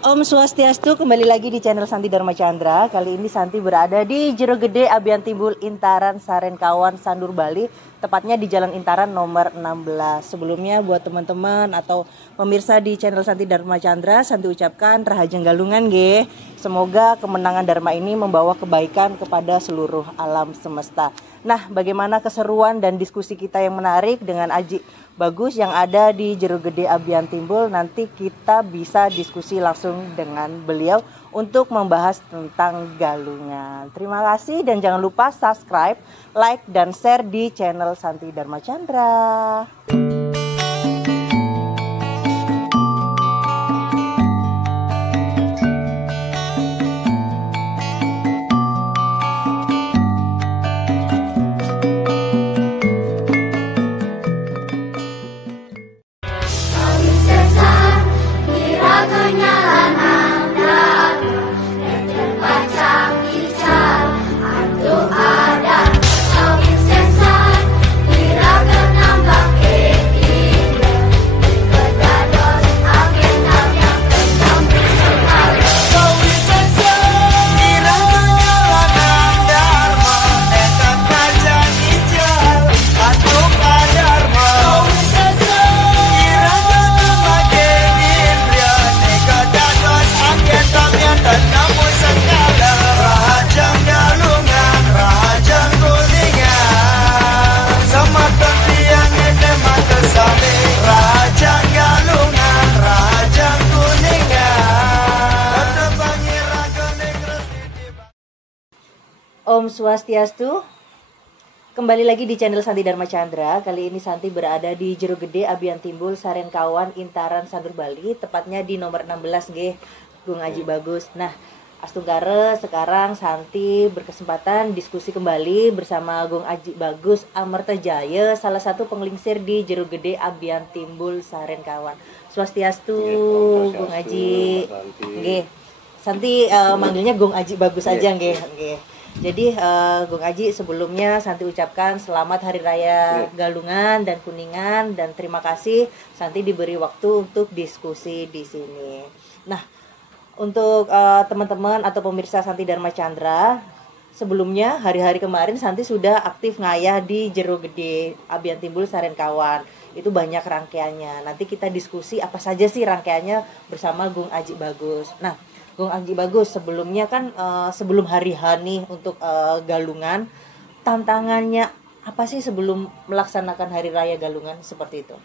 Om Swastiastu, kembali lagi di channel Santi Dharma Chandra. Kali ini Santi berada di Jero Gede, Abian Timbul, Intaran, Sarenkawan, Sandur, Bali. Tepatnya di Jalan Intaran nomor 16. Sebelumnya buat teman-teman atau pemirsa di channel Santi Dharma Chandra, Santi ucapkan Rahajeng Galungan ge. Semoga kemenangan Dharma ini membawa kebaikan kepada seluruh alam semesta. Nah, bagaimana keseruan dan diskusi kita yang menarik dengan Aji Bagus yang ada di Jero Gede Abian Timbul. Nanti kita bisa diskusi langsung dengan beliau untuk membahas tentang galungan. Terima kasih dan jangan lupa subscribe, like, dan share di channel Santi Dharma Chandra. Om Swastiastu, kembali lagi di channel Santi Dharma Chandra. Kali ini Santi berada di Jero Gede, Abian Timbul, Sarenkawan, Intaran, Sandur, Bali. Tepatnya di nomor 16 G, Gung Aji Bagus. Nah, Astungkare, sekarang Santi berkesempatan diskusi kembali bersama Gung Aji Bagus Amerta Jaya, salah satu penglingsir di Jero Gede, Abian Timbul, Sarenkawan. Swastiastu, Gung Aji. Nggih. Santi manggilnya Gung Aji Bagus aja nggih. Nggih. Jadi Gung Aji, sebelumnya Santi ucapkan selamat Hari Raya Galungan dan Kuningan dan terima kasih Santi diberi waktu untuk diskusi di sini. Nah, untuk teman-teman atau pemirsa Santi Dharma Chandra, sebelumnya hari-hari kemarin Santi sudah aktif ngayah di Jero Gede, Abian Timbul, Sarenkawan. Itu banyak rangkaiannya. Nanti kita diskusi apa saja sih rangkaiannya bersama Gung Aji Bagus. Nah, Gung Aji Bagus, sebelumnya kan sebelum hari H nih untuk Galungan, tantangannya apa sih sebelum melaksanakan Hari Raya Galungan seperti itu?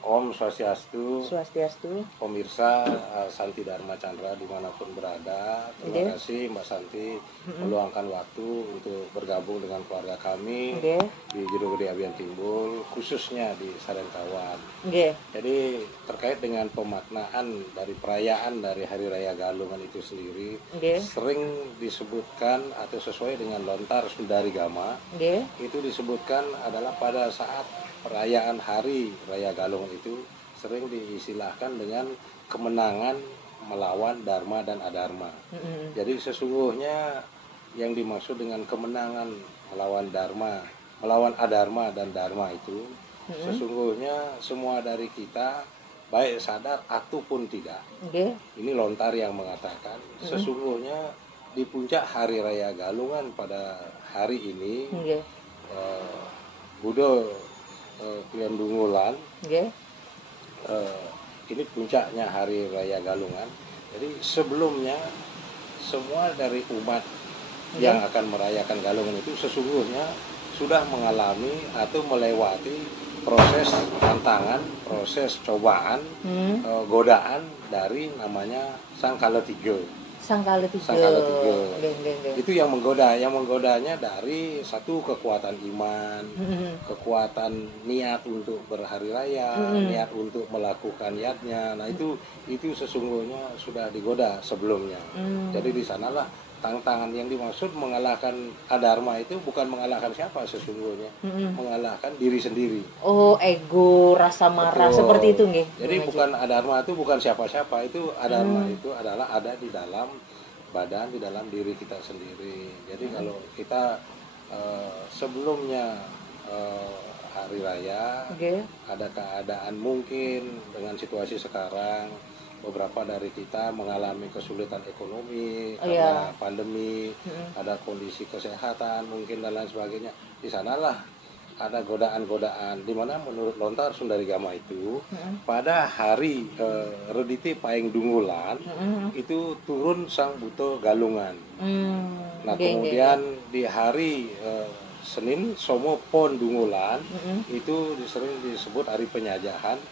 Om Swastiastu, Swastiastu, pemirsa Santi Dharma Chandra dimanapun berada. Terima kasih Mbak Santi meluangkan waktu untuk bergabung dengan keluarga kami di Jero Gede Abian Timbul, khususnya di Sarenkawan. Jadi terkait dengan pemaknaan dari perayaan dari Hari Raya Galungan itu sendiri, sering disebutkan atau sesuai dengan lontar Sundari Gama, itu disebutkan adalah pada saat perayaan Hari Raya Galungan itu sering diistilahkan dengan kemenangan melawan Dharma dan Adharma. Jadi sesungguhnya yang dimaksud dengan kemenangan melawan Dharma, melawan Adharma dan Dharma itu sesungguhnya semua dari kita, baik sadar ataupun tidak. Ini lontar yang mengatakan sesungguhnya di puncak Hari Raya Galungan pada hari ini Buddha Pian Dungulan, ini puncaknya Hari Raya Galungan. Jadi sebelumnya semua dari umat yang akan merayakan Galungan itu sesungguhnya sudah mengalami atau melewati proses tantangan, proses cobaan, godaan dari namanya Sangkala Tiga. Sangkala Tiga. Itu yang menggoda, yang menggodanya dari satu kekuatan iman, kekuatan niat untuk berhari raya, niat untuk melakukan niatnya. Nah itu sesungguhnya sudah digoda sebelumnya. Jadi di sanalah tantangan yang dimaksud mengalahkan Adharma itu bukan mengalahkan siapa sesungguhnya, mengalahkan diri sendiri. Oh, ego, rasa marah. Betul. Seperti itu nggih. Jadi bukan Adharma itu bukan siapa-siapa, itu Adharma itu adalah ada di dalam badan, di dalam diri kita sendiri. Jadi kalau kita sebelumnya hari raya, ada keadaan mungkin dengan situasi sekarang beberapa dari kita mengalami kesulitan ekonomi karena pandemi, ada kondisi kesehatan mungkin dan lain sebagainya. Di sanalah ada godaan-godaan di mana menurut Lontar Sundarigama itu pada hari Rediti Paing Dungulan itu turun Sang Buto Galungan. Nah kemudian di hari Senin Somo Pon Dungulan itu sering disebut hari penyajahan,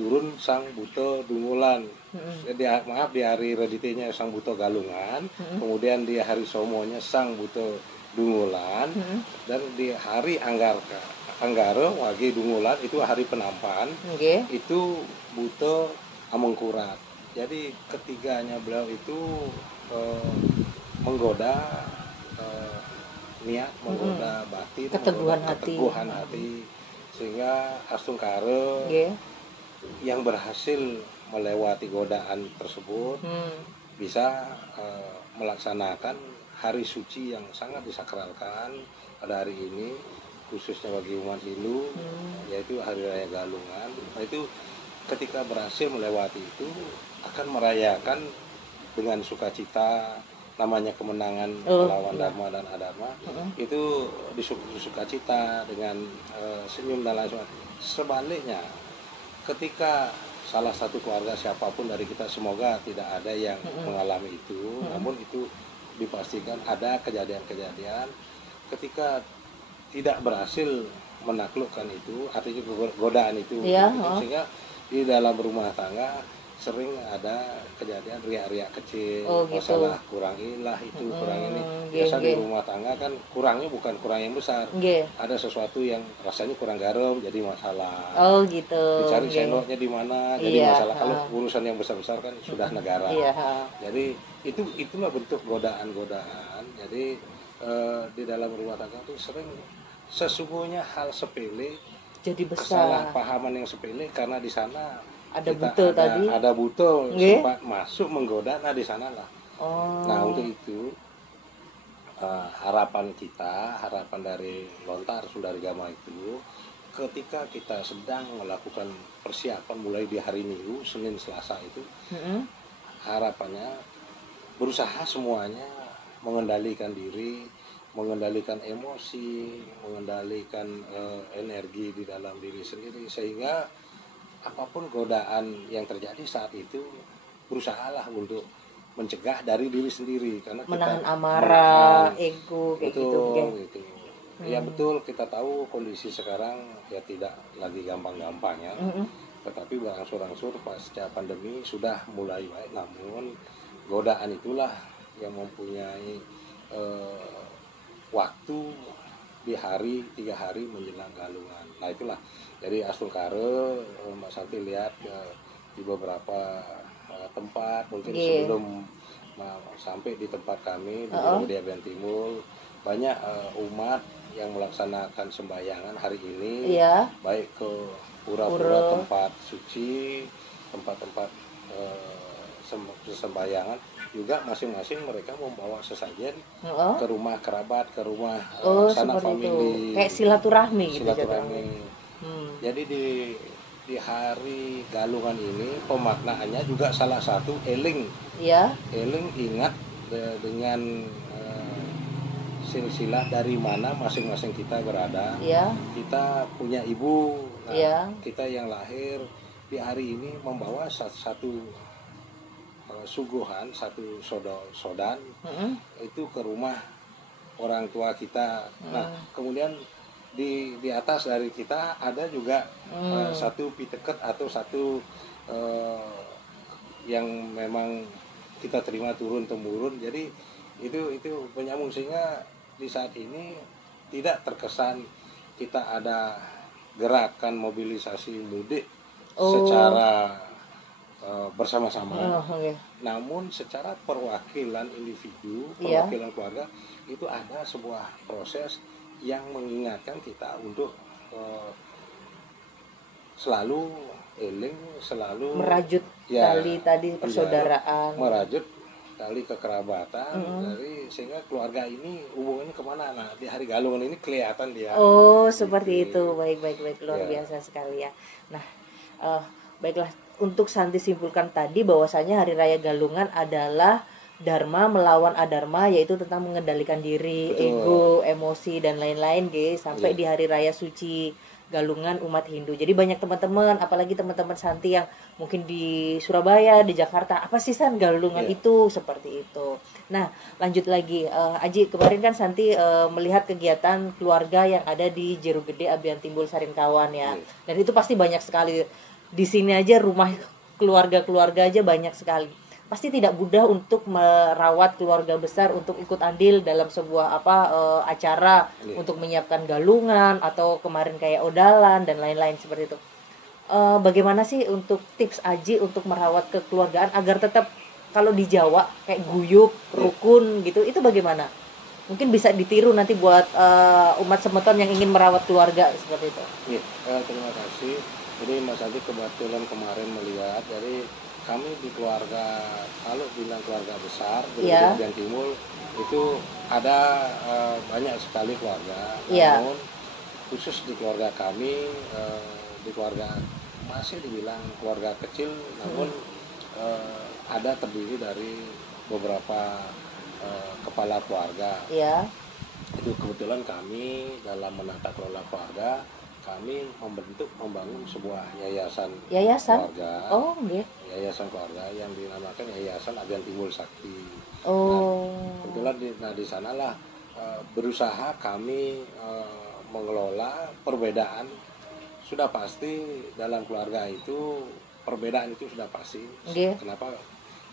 turun Sang Buto Dungulan. Di hari Reditinya Sang Buto Galungan, kemudian di hari Somonya Sang Buto Dungulan, dan di hari Anggara Wage Dungulan itu hari penampan, itu Buto Amengkurat. Jadi ketiganya beliau itu menggoda niat, menggoda batin, keteguhan hati, sehingga Astungkare yang berhasil melewati godaan tersebut bisa melaksanakan hari suci yang sangat disakralkan pada hari ini, khususnya bagi umat Hindu, yaitu Hari Raya Galungan. Nah itu ketika berhasil melewati itu akan merayakan dengan sukacita, namanya kemenangan melawan Dharma dan Adharma, itu disukacita dengan senyum dan lain sebagainya. Sebaliknya, ketika salah satu keluarga siapapun dari kita, semoga tidak ada yang mengalami itu, namun itu dipastikan ada kejadian-kejadian ketika tidak berhasil menaklukkan itu, artinya godaan itu, sehingga di dalam rumah tangga sering ada kejadian riak-riak kecil, masalah kurang inilah itu, kurang ini. Biasa di rumah tangga kan kurangnya bukan kurang yang besar, ada sesuatu yang rasanya kurang garam jadi masalah. Dicari sendoknya di mana jadi masalah. Kalau urusan yang besar-besar kan sudah negara. Jadi itulah bentuk godaan-godaan. Jadi di dalam rumah tangga itu sering sesungguhnya hal sepele jadi besar. Kesalahpahaman yang sepele karena di sana ada buto tadi. Ada buto sempat masuk menggoda, nah di sanalah. Nah untuk itu harapan kita, harapan dari Lontar Sundarigama itu, ketika kita sedang melakukan persiapan mulai di hari Minggu, Senin, Selasa itu, harapannya berusaha semuanya mengendalikan diri, mengendalikan emosi, mengendalikan energi di dalam diri sendiri, sehingga apapun godaan yang terjadi saat itu berusahalah untuk mencegah dari diri sendiri, karena menahan amarah, ego, kayak gitu. Ya betul, kita tahu kondisi sekarang ya tidak lagi gampang-gampang ya, tetapi berangsur-angsur pasca pandemi sudah mulai baik, namun godaan itulah yang mempunyai waktu di hari 3 hari menjelang Galungan. Nah itulah, jadi Astungkare, Mbak Santi lihat di beberapa tempat, mungkin sebelum sampai di tempat kami di Jurogede Abian Timbul, banyak umat yang melaksanakan sembahyangan hari ini, baik ke pura-pura tempat suci, tempat-tempat sembahyangan, juga masing-masing mereka membawa sesajen ke rumah kerabat, ke rumah sanak famili, kayak silaturahmi gitu. Jadi di hari Galungan ini pemaknaannya juga salah satu eling ingat dengan silsilah dari mana masing-masing kita berada. Kita punya ibu, kita yang lahir di hari ini membawa satu suguhan, satu sodan itu ke rumah orang tua kita. Nah kemudian di atas dari kita ada juga satu piteket atau satu yang memang kita terima turun temurun. Jadi itu penyambung, sehingga di saat ini tidak terkesan kita ada gerakan mobilisasi mudik secara bersama-sama, namun secara perwakilan individu, perwakilan keluarga, itu ada sebuah proses yang mengingatkan kita untuk selalu eling, selalu merajut tali persaudaraan, merajut tali kekerabatan, dari sehingga keluarga ini hubungannya kemana. Nah di hari Galungan ini kelihatan dia. Seperti itu. Baik, luar biasa sekali ya. Nah baiklah, untuk Santi simpulkan tadi bahwasanya Hari Raya Galungan adalah Dharma melawan Adharma, yaitu tentang mengendalikan diri, Betul. ego, emosi dan lain-lain, guys, sampai di Hari Raya Suci Galungan umat Hindu. Jadi banyak teman-teman, apalagi teman-teman Santi yang mungkin di Surabaya, di Jakarta, apa sih San Galungan itu, seperti itu. Nah, lanjut lagi, Aji, kemarin kan Santi melihat kegiatan keluarga yang ada di Jero Gede Abian Timbul Sarinkawan ya. Dan itu pasti banyak sekali. Di sini aja rumah keluarga-keluarga aja banyak sekali. Pasti tidak mudah untuk merawat keluarga besar untuk ikut andil dalam sebuah acara untuk menyiapkan galungan atau kemarin kayak odalan dan lain-lain seperti itu. Bagaimana sih untuk tips Aji untuk merawat kekeluargaan agar tetap, kalau di Jawa kayak guyup, rukun gitu, itu bagaimana? Mungkin bisa ditiru nanti buat umat semeton yang ingin merawat keluarga seperti itu. Terima kasih. Jadi Mas Adi kebetulan kemarin melihat, jadi kami di keluarga, kalau bilang keluarga besar di Abian Timbul itu ada banyak sekali keluarga, namun khusus di keluarga kami, di keluarga masih dibilang keluarga kecil, namun ada terdiri dari beberapa kepala keluarga. Itu kebetulan kami dalam menata kelola keluarga, kami membangun sebuah yayasan keluarga. Yayasan keluarga yang dinamakan Yayasan Abian Timbul Sakti. Kebetulan di sanalah berusaha kami mengelola perbedaan. Sudah pasti dalam keluarga itu perbedaan itu sudah pasti. Kenapa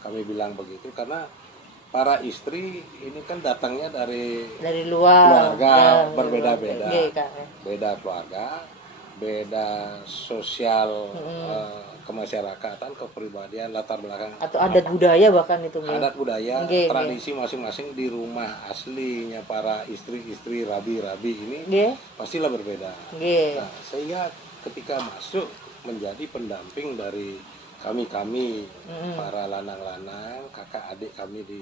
kami bilang begitu? Karena para istri ini kan datangnya dari luar keluarga berbeda-beda, beda keluarga, beda sosial, kemasyarakatan, kepribadian, latar belakang atau adat budaya, bahkan itu adat budaya, tradisi masing-masing di rumah aslinya para istri-istri rabi-rabi ini pastilah berbeda. Nah, sehingga ketika masuk menjadi pendamping dari kami para lanang-lanang, kakak adik kami di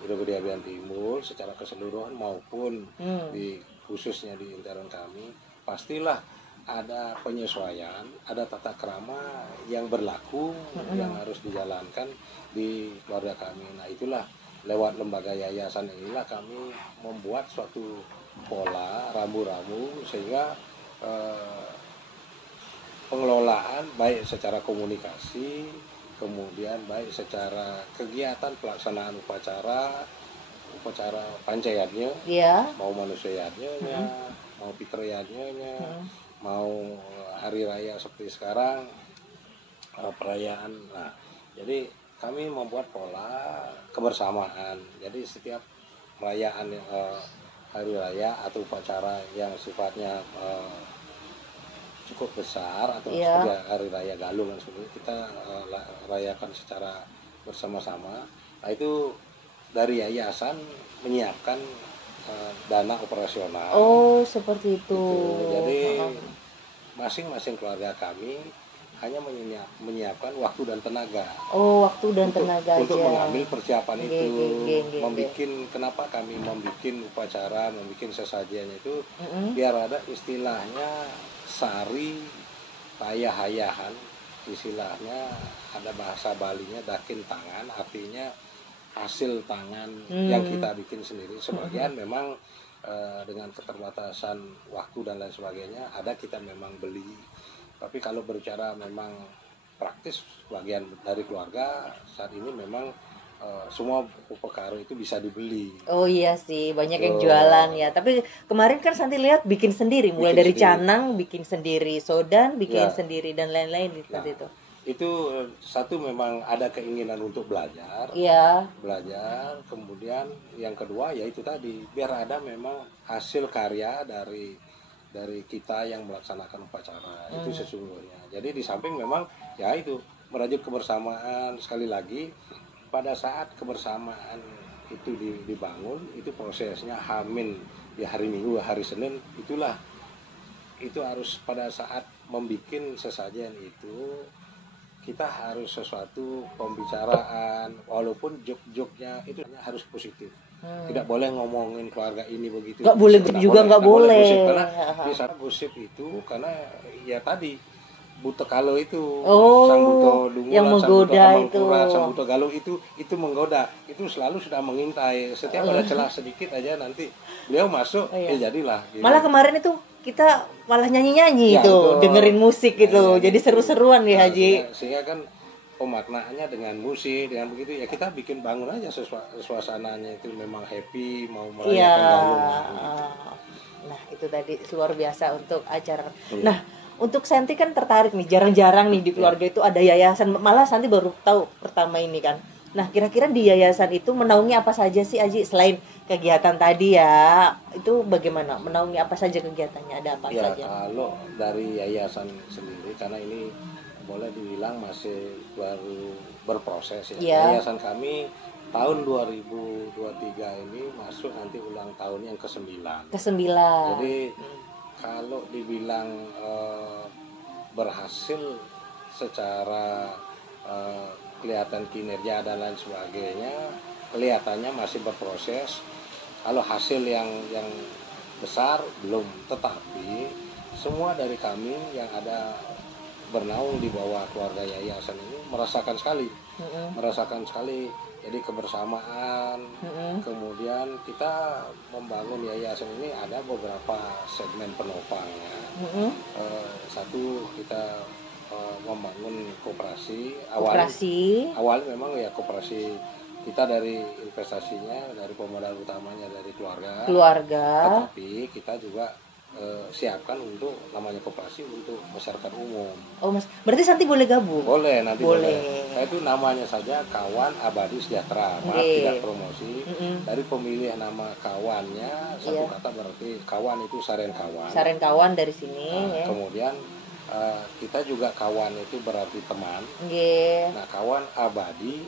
Jero Gede Abian Timbul secara keseluruhan maupun di khususnya di intern kami, pastilah ada penyesuaian, ada tata krama yang berlaku yang harus dijalankan di keluarga kami. Nah, itulah lewat lembaga yayasan inilah kami membuat suatu pola rambu-rambu sehingga pengelolaan baik secara komunikasi, kemudian baik secara kegiatan pelaksanaan upacara pancayatnya, mau manusianya, mau fitriyatnya, mau hari raya seperti sekarang, perayaan. Nah, jadi kami membuat pola kebersamaan. Jadi setiap perayaan hari raya atau upacara yang sifatnya cukup besar atau seperti hari raya Galungan seperti kita rayakan secara bersama-sama. Nah, itu dari yayasan menyiapkan dana operasional. Seperti itu. Jadi masing-masing keluarga kami hanya menyiapkan waktu dan tenaga. Waktu dan tenaga untuk aja. mengambil persiapan itu, kenapa kami membuat upacara, membuat sesajian itu biar ada istilahnya sari hayah-hayahan, istilahnya ada bahasa Balinya dakin tangan, artinya hasil tangan yang kita bikin sendiri. Sebagian memang dengan keterbatasan waktu dan lain sebagainya ada kita memang beli, tapi kalau berbicara memang praktis bagian dari keluarga saat ini memang semua upekaro itu bisa dibeli. Iya sih, banyak yang jualan ya. Tapi kemarin kan Santi lihat bikin sendiri, mulai dari canang bikin sendiri, sodan bikin sendiri dan lain-lain seperti itu. Itu satu memang ada keinginan untuk belajar. Belajar, kemudian yang kedua yaitu tadi biar ada memang hasil karya dari kita yang melaksanakan upacara itu sesungguhnya. Jadi di samping memang ya itu merajut kebersamaan, sekali lagi pada saat kebersamaan itu dibangun, itu prosesnya Hamin di hari Minggu, hari Senin, itu harus pada saat membuat sesajian itu kita harus sesuatu pembicaraan, walaupun jok-joknya itu harus positif. Tidak boleh ngomongin keluarga ini begitu. Nggak boleh juga nggak boleh. Gosip, karena bisa gosip itu karena ya tadi Buto Kalo itu, Oh, Sang Buto Dungulan, yang menggoda Sang Buto itu. Hamangkurat, Sang Buto Galuh itu menggoda, itu selalu sudah mengintai. Setiap ada celah sedikit aja nanti beliau masuk, Oh, iya. jadilah. Gitu. Malah kemarin itu kita malah nyanyi-nyanyi Ya, itu, itu, dengerin musik gitu, jadi seru-seruan ya Haji. Sehingga kan pemaknaannya dengan musik, dengan begitu ya kita bikin bangun aja suasananya itu memang happy, mau merayakan Galung. Gitu. Nah itu tadi luar biasa untuk acara. Iya. Nah untuk Santi kan tertarik nih, jarang-jarang nih di keluarga itu ada yayasan, malah Santi baru tahu pertama ini kan. Nah kira-kira di yayasan itu menaungi apa saja sih Aji, selain kegiatan tadi ya, itu bagaimana menaungi apa saja kegiatannya, ada apa Ya, saja? kalau dari yayasan sendiri, karena ini boleh dibilang masih baru berproses ya. Iya. Yayasan kami tahun 2023 ini masuk nanti ulang tahun yang ke-9. Ke-9. Jadi kalau dibilang berhasil secara kelihatan kinerja dan lain sebagainya, kelihatannya masih berproses. Kalau hasil yang besar belum, tetapi semua dari kami yang ada bernaung di bawah keluarga yayasan ini merasakan sekali jadi kebersamaan. Kemudian kita membangun yayasan ini ada beberapa segmen penopangnya. Satu, kita membangun koperasi. Awal memang ya koperasi kita dari investasinya, dari pemodal utamanya dari keluarga. Tetapi kita juga siapkan untuk namanya koperasi untuk masyarakat umum. Oh Mas, berarti Santi boleh gabung? Boleh, nanti boleh. Nah, itu namanya saja Kawan Abadi Sejahtera. Maaf tidak promosi. Dari pemilih nama kawannya, satu kata berarti kawan itu Saren Kawan. Saren Kawan dari sini. Nah, kemudian kita juga kawan itu berarti teman. Nah, Kawan Abadi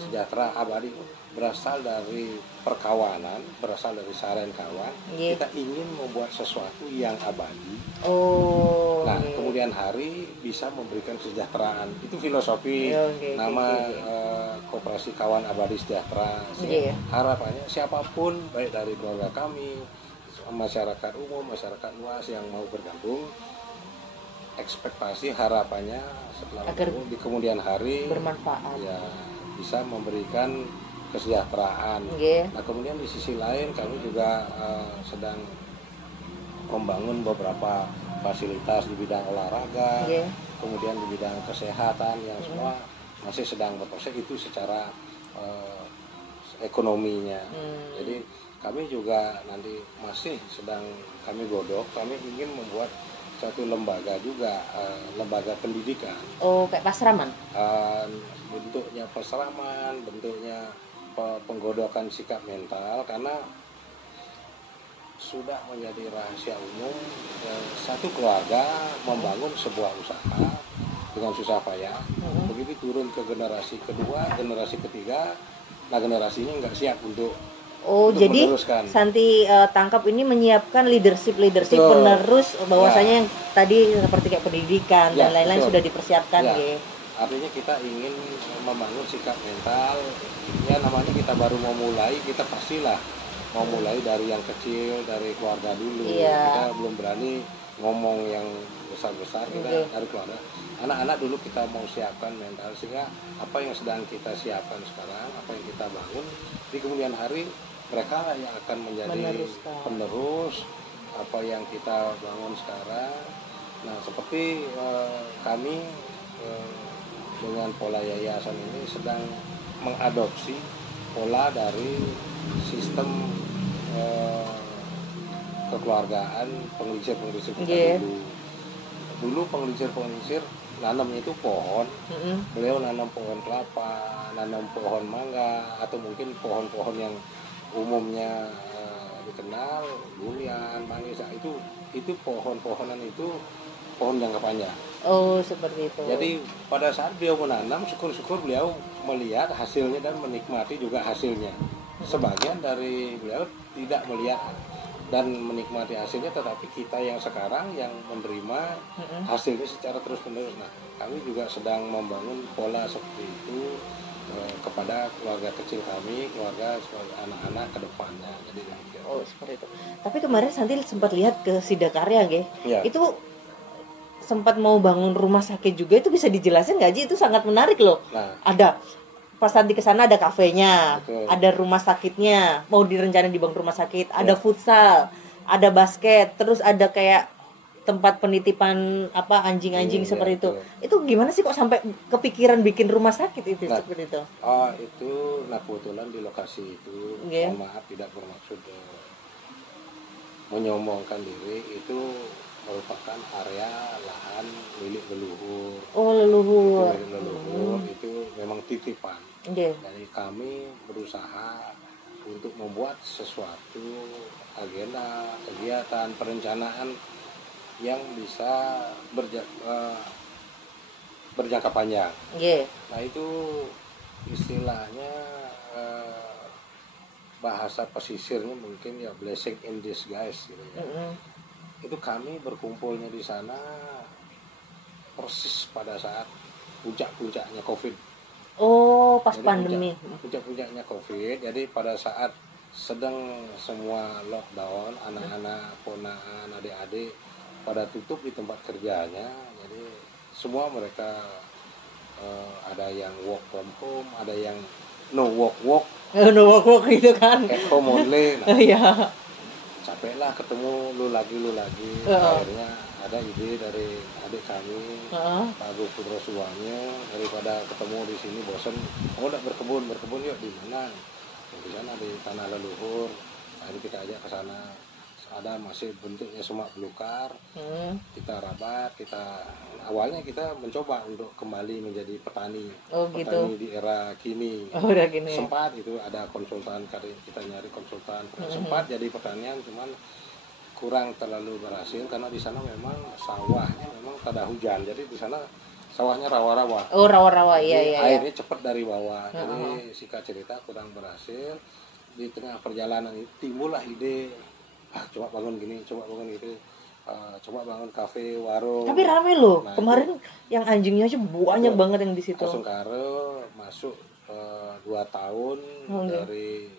Sejahtera, abadi berasal dari perkawanan, berasal dari Saren Kawan. Kita ingin membuat sesuatu yang abadi. Nah, kemudian hari bisa memberikan kesejahteraan. Itu filosofi nama Koperasi Kawan Abadi Sejahtera. Harapannya siapapun, baik dari keluarga kami, masyarakat umum, masyarakat luas yang mau bergabung, ekspektasi harapannya setelah bergabung di kemudian hari bermanfaat, ya bisa memberikan kesejahteraan. Nah, kemudian di sisi lain kami juga sedang membangun beberapa fasilitas di bidang olahraga, kemudian di bidang kesehatan yang semua masih sedang berproses itu secara ekonominya. Jadi kami juga nanti masih sedang kami godok, kami ingin membuat satu lembaga juga, lembaga pendidikan. Oh, kayak pasraman? Bentuknya pasraman, bentuknya penggodokan sikap mental, karena sudah menjadi rahasia umum satu keluarga membangun sebuah usaha dengan susah payah. Begitu turun ke generasi kedua, generasi ketiga, nah generasi ini nggak siap untuk jadi meneruskan. Santi tangkap ini menyiapkan leadership penerus, bahwasanya yang tadi seperti kayak pendidikan dan lain-lain sudah dipersiapkan. Artinya kita ingin membangun sikap mental. Ya namanya kita baru mau mulai, kita pastilah mau mulai dari yang kecil, dari keluarga dulu. Kita belum berani ngomong yang besar-besar, kita dari keluarga. Anak-anak dulu kita mau siapkan mental, sehingga apa yang sedang kita siapkan sekarang, apa yang kita bangun di kemudian hari, mereka lah yang akan menjadi penerus apa yang kita bangun sekarang. Nah, seperti kami dengan pola yayasan ini sedang mengadopsi pola dari sistem kekeluargaan pengelisir kita dulu pengelisir nanamnya itu pohon. Beliau nanam pohon kelapa, nanam pohon mangga, atau mungkin pohon-pohon yang umumnya dikenal durian, manggis. Itu pohon-pohonan itu pohon jangka panjang. Oh, seperti itu. Jadi pada saat beliau menanam, syukur-syukur beliau melihat hasilnya dan menikmati juga hasilnya. Sebagian dari beliau tidak melihat dan menikmati hasilnya, tetapi kita yang sekarang yang menerima hasilnya secara terus-menerus. Nah, kami juga sedang membangun pola seperti itu kepada keluarga kecil kami, keluarga anak-anak ke depannya. Jadi seperti itu. Tapi kemarin Santi sempat lihat ke Sidakarya, itu sempat mau bangun rumah sakit juga, itu bisa dijelasin nggak Ji? Itu sangat menarik loh. Ada pas Santi ke sana ada kafenya, ada rumah sakitnya, mau direncanain dibangun rumah sakit, ada futsal, ada basket, terus ada kayak tempat penitipan apa anjing-anjing seperti itu. Itu gimana sih kok sampai kepikiran bikin rumah sakit itu seperti itu? Oh, itu kebetulan di lokasi itu, maaf tidak bermaksud menyombongkan diri, itu merupakan area lahan milik leluhur. Oh, leluhur. Itu milik leluhur, itu memang titipan. Jadi kami berusaha untuk membuat sesuatu agenda, kegiatan, perencanaan yang bisa berjangka panjang. Nah, itu istilahnya bahasa pesisirnya mungkin ya blessing in disguise gitu ya. Itu kami berkumpulnya di sana persis pada saat puncak-puncaknya COVID. Oh, pas jadi pandemi. Puncak-puncaknya COVID. Jadi pada saat sedang semua lockdown, anak-anak, ponakan, adik-adik pada tutup di tempat kerjanya. Jadi semua mereka ada yang work from home, ada yang no work gitu kan. At home only. Nah, iya. Capek lah ketemu lu lagi. Akhirnya ada ide dari adik kami, Pak Agus Putra Suwanya, daripada ketemu di sini bosan, mau nggak berkebun yuk di mana? Di sana di tanah leluhur. Akhirnya kita ajak ke sana. Ada masih bentuknya semak belukar. Kita rabat, awalnya kita mencoba untuk kembali menjadi petani. Petani di era kini. Udah gini. Sempat itu ada konsultan, kita nyari konsultan. Sempat jadi pertanian, cuman kurang terlalu berhasil karena di sana memang sawahnya memang tada hujan. Jadi di sana sawahnya rawa-rawa. Oh, rawa-rawa, iya. Airnya cepat dari bawah. Jadi singkat cerita kurang berhasil. Di tengah perjalanan itu timbullah ide, coba bangun gini, coba bangun gitu, coba bangun kafe, warung. Tapi rame loh. Nah, kemarin yang anjingnya aja banyak banget yang di situ. Sungkara masuk 2 tahun dari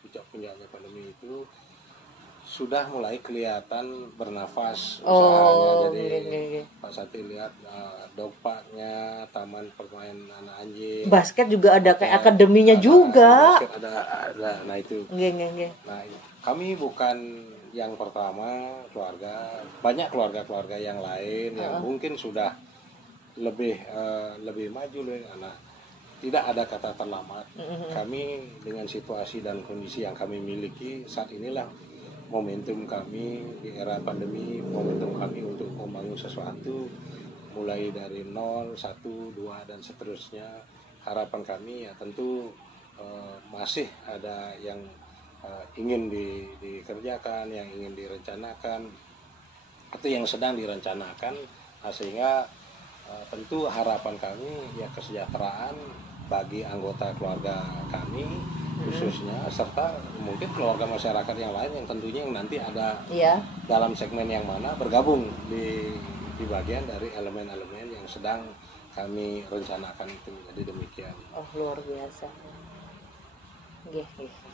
puncak-puncaknya pandemi itu sudah mulai kelihatan bernafas usahanya. Jadi Pak Santi lihat dog parknya, taman permainan anak anjing, basket juga ada kayak akademinya juga. Basket ada. Nah itu. Nah kami bukan yang pertama banyak keluarga yang lain yang mungkin sudah lebih maju loh. Nah, tidak ada kata terlambat. Kami dengan situasi dan kondisi yang kami miliki saat inilah momentum kami di era pandemi, momentum kami untuk membangun sesuatu mulai dari 0, 1, 2 dan seterusnya. Harapan kami ya tentu masih ada yang ingin dikerjakan, yang ingin direncanakan atau yang sedang direncanakan. Nah, sehingga tentu harapan kami ya kesejahteraan bagi anggota keluarga kami khususnya, serta mungkin keluarga masyarakat yang lain yang tentunya yang nanti ada dalam segmen yang mana bergabung di bagian dari elemen-elemen yang sedang kami rencanakan itu. Jadi demikian. Oh, luar biasa.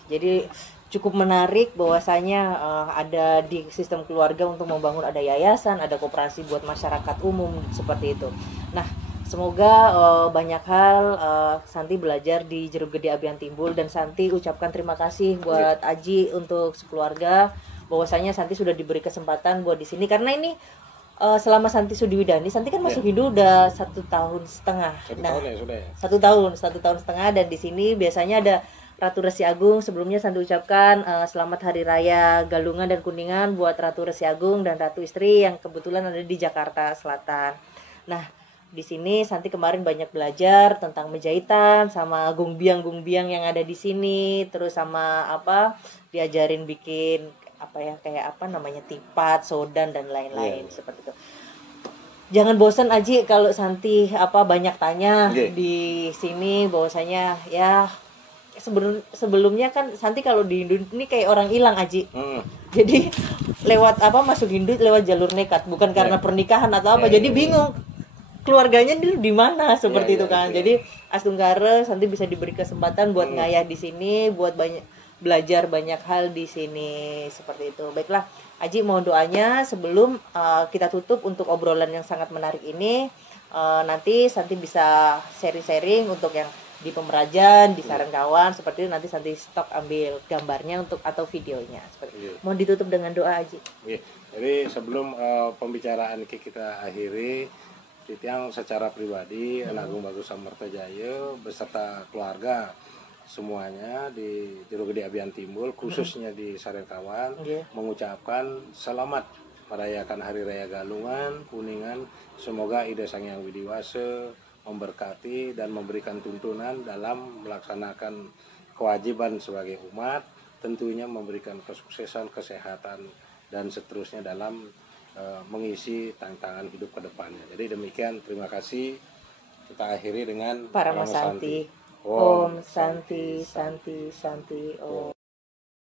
Jadi cukup menarik bahwasanya ada di sistem keluarga untuk membangun, ada yayasan, ada koperasi buat masyarakat umum seperti itu. Nah, semoga banyak hal Santi belajar di Jeruk Gede Abian Timbul, dan Santi ucapkan terima kasih buat Aji untuk sekeluarga, bahwasanya Santi sudah diberi kesempatan buat di sini karena ini selama Santi Sudiwidani, Santi kan masuk Hindu udah 1 tahun setengah. Satu tahun setengah, dan di sini biasanya ada Ratu Resi Agung. Sebelumnya Santi ucapkan selamat Hari Raya Galungan dan Kuningan buat Ratu Resi Agung dan Ratu Istri yang kebetulan ada di Jakarta Selatan. Nah, di sini Santi kemarin banyak belajar tentang menjahitan sama gungbiang yang ada di sini, terus sama diajarin bikin kayak tipat, sodan dan lain-lain seperti itu. Jangan bosan Aji kalau Santi banyak tanya di sini, bahwasanya ya sebelumnya kan Santi kalau di Hindu ini kayak orang hilang Aji. Jadi lewat masuk Hindu lewat jalur nekat, bukan karena pernikahan atau apa. Jadi bingung keluarganya di mana seperti itu kan. Jadi Astunggara Santi bisa diberi kesempatan buat ngayah di sini, buat belajar banyak hal di sini seperti itu. Baiklah, Aji mohon doanya sebelum kita tutup untuk obrolan yang sangat menarik ini. Nanti Santi bisa sharing-sharing untuk yang di Pemerajan, di Saran Kawan seperti itu, nanti Santi stok ambil gambarnya untuk atau videonya seperti itu. Mohon ditutup dengan doa Aji. Jadi sebelum pembicaraan kita akhiri, Titiang secara pribadi Agung Bagus Samartajaya beserta keluarga semuanya di Jero Gede Abian Timbul, khususnya di Saran Kawan, mengucapkan selamat merayakan Hari Raya Galungan, Kuningan. Semoga Ida Sang Hyang Widiwasa memberkati dan memberikan tuntunan dalam melaksanakan kewajiban sebagai umat, tentunya memberikan kesuksesan, kesehatan, dan seterusnya dalam mengisi tantangan hidup ke depannya. Jadi demikian, terima kasih. Kita akhiri dengan Parama Santi. Om Santi Santi Santi Om.